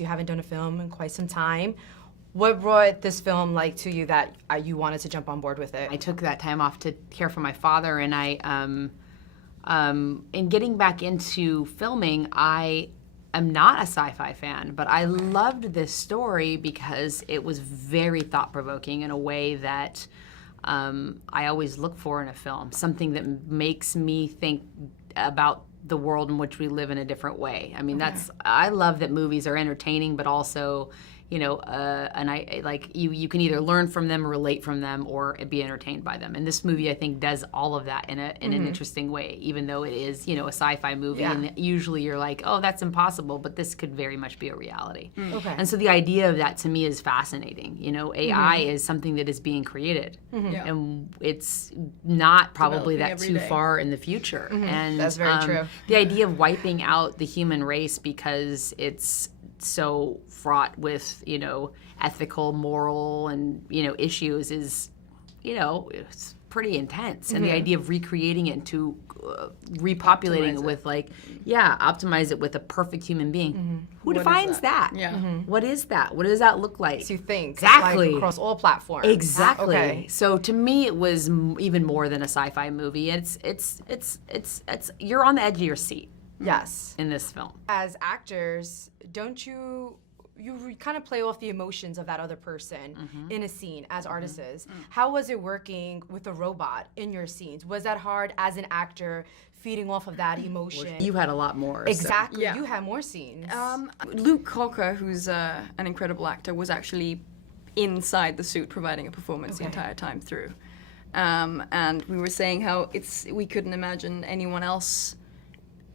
You haven't done a film in quite some time. What brought this film like to you that you wanted to jump on board with it? I took that time off to care for my father, and in getting back into filming, I am not a sci-fi fan, but I loved this story because it was very thought-provoking in a way that I always look for in a film, something that makes me think about the world in which we live in a different way. I mean, I love that movies are entertaining, but also, you know, and I like you can either learn from them, relate from them, or be entertained by them. And this movie, I think, does all of that in an interesting way, even though it is, you know, a sci-fi movie. And usually you're like, oh, that's impossible, but this could very much be a reality. And so the idea of that to me is fascinating. You know, AI is something that is being created, and it's not probably that too far in the future. And that's very true. The idea of wiping out the human race because it's so fraught with, you know, ethical, moral, and, you know, issues is, you know, it's pretty intense. And the idea of recreating it to repopulating it with, like, optimize it with a perfect human being. Who defines that? What is that? What does that look like? So you think exactly like across all platforms. Exactly. Okay. So to me, it was even more than a sci-fi movie. It's you're on the edge of your seat. Yes. In this film. As actors, don't you kind of play off the emotions of that other person in a scene as artists. How was it working with a robot in your scenes? Was that hard as an actor feeding off of that emotion? You had a lot more. Exactly. So. You had more scenes. Luke Cocker, who's an incredible actor, was actually inside the suit providing a performance the entire time through. And we were saying how we couldn't imagine anyone else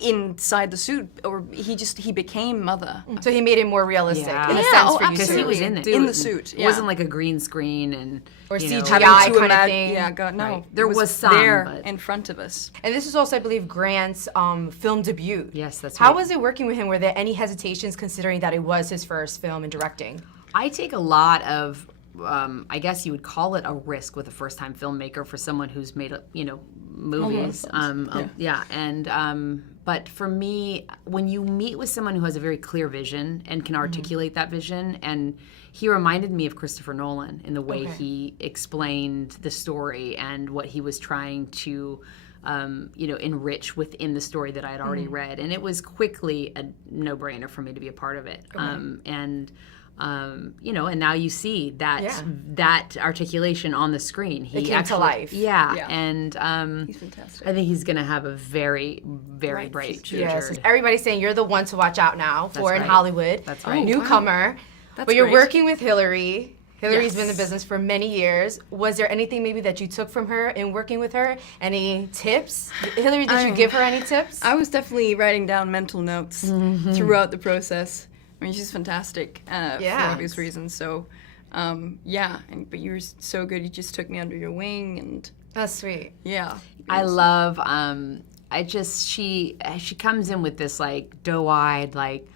inside the suit, or he became Mother. So he made it more realistic in a sense for you. Because he was in it. In the suit. It wasn't like a green screen and or you know, CGI kind of thing. Yeah, God, no. Right. There was some there in front of us. And this is also, I believe, Grant's film debut. Yes, that's right. How was it working with him? Were there any hesitations considering that it was his first film in directing? I take a lot of I guess you would call it a risk with a first-time filmmaker for someone who's made, you know, movies. But for me, when you meet with someone who has a very clear vision and can articulate that vision, and he reminded me of Christopher Nolan in the way he explained the story and what he was trying to you know, enrich within the story that I had already read. And it was quickly a no-brainer for me to be a part of it. You know, and now you see that articulation on the screen. It came to life. And he's fantastic. I think he's going to have a very, very bright future. Yes. Everybody's saying you're the one to watch out now for in Hollywood. That's right. Newcomer. That's but you're great. working with Hilary. Hilary's been in the business for many years. Was there anything maybe that you took from her in working with her? Any tips? Hilary, did you give her any tips? I was definitely writing down mental notes throughout the process. I mean, she's fantastic for obvious reasons. So, but you were so good. You just took me under your wing, and that's sweet. Yeah, I love. She comes in with this like doe-eyed, like,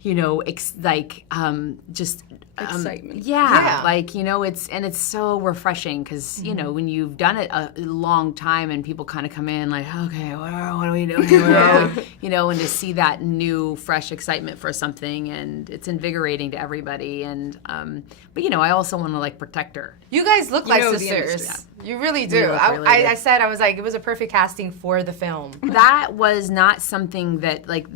you know, just excitement. Like, you know, it's so refreshing because you know, when you've done it a long time and people kind of come in like, okay, what are we doing? You know, and to see that new, fresh excitement for something, and it's invigorating to everybody. And but you know, I also want to like protect her. You guys look like sisters. You really do. I said, I was like, it was a perfect casting for the film. That was not something that, like,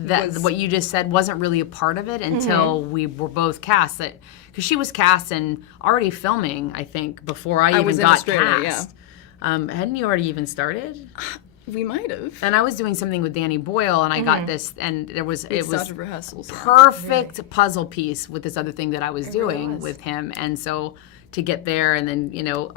what you just said wasn't really a part of it until we were both cast. Because she was cast and already filming, I think, before I even got cast. Hadn't you already even started? We might have. And I was doing something with Danny Boyle, and I got this, and it was rehearsals, perfect puzzle piece with this other thing that I was doing with him, and so to get there, and then you know,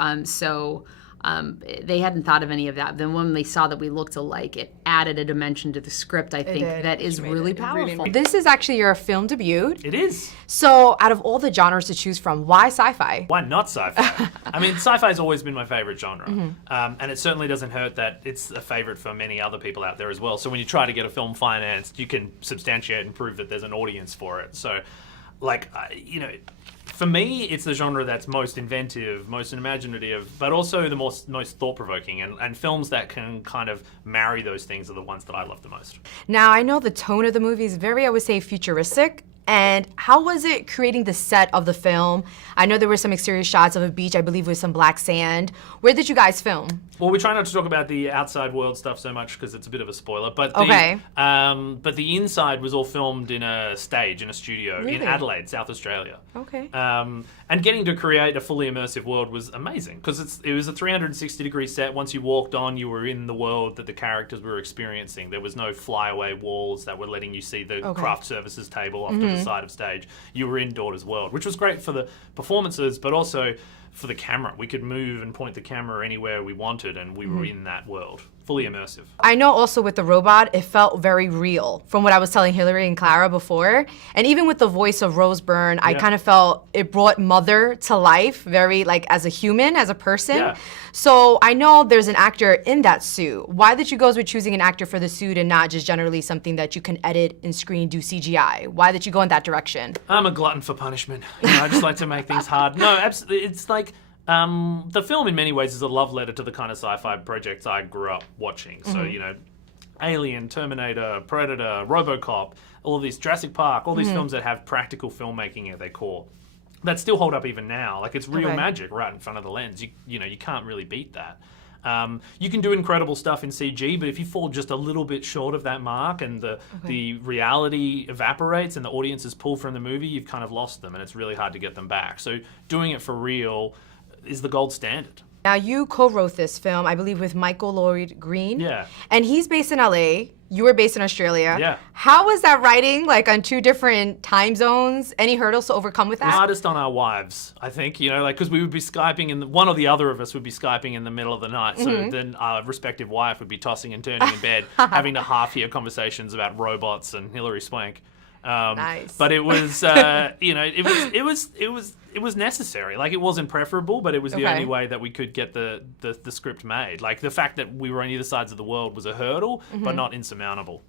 they hadn't thought of any of that. Then when they saw that we looked alike, it added a dimension to the script, I think, that is really powerful. This is actually your film debut. It is. So out of all the genres to choose from, why sci-fi? Why not sci-fi? I mean, sci-fi has always been my favorite genre. And it certainly doesn't hurt that it's a favorite for many other people out there as well. So when you try to get a film financed, you can substantiate and prove that there's an audience for it. So, like, you know, for me, it's the genre that's most inventive, most imaginative, but also the most thought-provoking. And films that can kind of marry those things are the ones that I love the most. Now, I know the tone of the movie is very, I would say, futuristic. And how was it creating the set of the film? I know there were some exterior shots of a beach, I believe with some black sand. Where did you guys film? Well, we try not to talk about the outside world stuff so much because it's a bit of a spoiler. But but the inside was all filmed in a stage, in a studio in Adelaide, South Australia. Okay. And getting to create a fully immersive world was amazing because it was a 360-degree set. Once you walked on, you were in the world that the characters were experiencing. There was no flyaway walls that were letting you see the craft services table off to the side of stage. You were in Daughter's world, which was great for the performances, but also for the camera. We could move and point the camera anywhere we wanted, and we were in that world. Fully immersive. I know also with the robot, it felt very real from what I was telling Hilary and Clara before. And even with the voice of Rose Byrne, I kind of felt it brought Mother to life, very like as a human, as a person. Yeah. So I know there's an actor in that suit. Why did you go with choosing an actor for the suit and not just generally something that you can edit and screen, do CGI? Why did you go in that direction? I'm a glutton for punishment. I just like to make things hard. No, absolutely. It's like, the film in many ways is a love letter to the kind of sci-fi projects I grew up watching. So, Alien, Terminator, Predator, RoboCop, all of these, Jurassic Park, all these films that have practical filmmaking at their core. That still hold up even now. Like, it's real magic right in front of the lens. You can't really beat that. You can do incredible stuff in CG, but if you fall just a little bit short of that mark and the reality evaporates and the audience is pulled from the movie, you've kind of lost them, and it's really hard to get them back. So doing it for real is the gold standard. Now, you co-wrote this film, I believe, with Michael Lloyd Green. Yeah. And he's based in LA. You were based in Australia. Yeah. How was that writing, like, on two different time zones? Any hurdles to overcome with that? The hardest on our wives, I think, because we would be Skyping, one or the other of us would be Skyping in the middle of the night. So then our respective wife would be tossing and turning in bed, having to half-hear conversations about robots and Hilary Swank. Nice. But it was, it was necessary. Like, it wasn't preferable, but it was the only way that we could get the script made. Like, the fact that we were on either sides of the world was a hurdle, but not insurmountable.